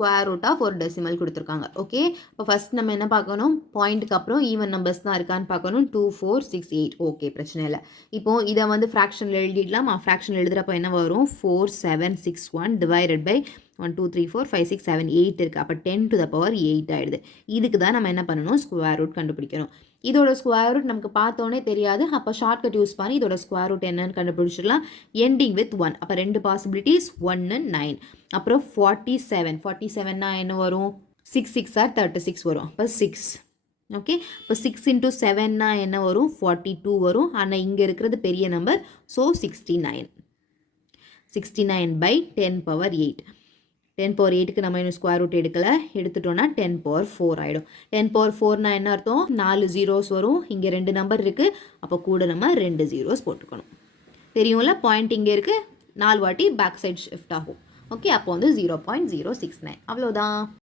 Square root of ஒரு decimal கொடுத்துருக்காங்க. Okay, இப்போ ஃபஸ்ட் நம்ம என்ன பார்க்கணும், பாயிண்ட்டுக்கு அப்புறம் ஈவன் நம்பர்ஸ் தான் இருக்கான்னு பார்க்கணும். 2 4 6 8. ஓகே, பிரச்சனை இல்லை. இப்போ இதை வந்து ஃப்ராக்ஷனில் எழுதிடலாம். ஃப்ராக்ஷனில் எழுதுகிறப்போ என்ன வரும், 4 7 6 1 டிவைடட் பை 1 2 3 4 5 6 7 8 இருக்குது. அப்போ 10 to the power 8 ஆகிடுது. இதுக்கு தான் நம்ம என்ன பண்ணணும், ஸ்கொயர் ரூட் கண்டுபிடிக்கணும். இதோட ஸ்கொயர் ரூட் நமக்கு பார்த்தோன்னே தெரியாது. அப்போ ஷார்ட்கட் யூஸ் பண்ணி இதோட ஸ்கொயர் ரூட் என்னன்னு கண்டுபிடிச்சிடலாம். Ending with 1. அப்போ 2 பாசிபிலிட்டிஸ், 1 9. அப்புறம் 47. 47னா என்ன வரும், 6 6 ஆர் 36 வரும். அப்போ 6. ஓகே, இப்போ 6 into 7னா என்ன வரும், 42 வரும். ஆனால் இங்கே இருக்கிறது பெரிய number. So 69. 69 by 10 power 8. 10 power 8க்கு நம்ம இன்னும் ஸ்கொயர் ரூட் எடுத்துட்டோம்னா 10 power 4 ஆகிடும். 10 power 4னா என்ன அர்த்தம், 4 ஜீரோஸ் வரும். இங்கே 2 நம்பர் இருக்குது. அப்போ கூட நம்ம 2 ஜீரோஸ் போட்டுக்கணும். தெரியும்ல, பாயிண்ட் இங்கே இருக்குது, 4 வாட்டி பேக் சைட் ஷிஃப்ட் ஆகும். ஓகே, அப்போ வந்து 0.069. அவ்வளோதான்.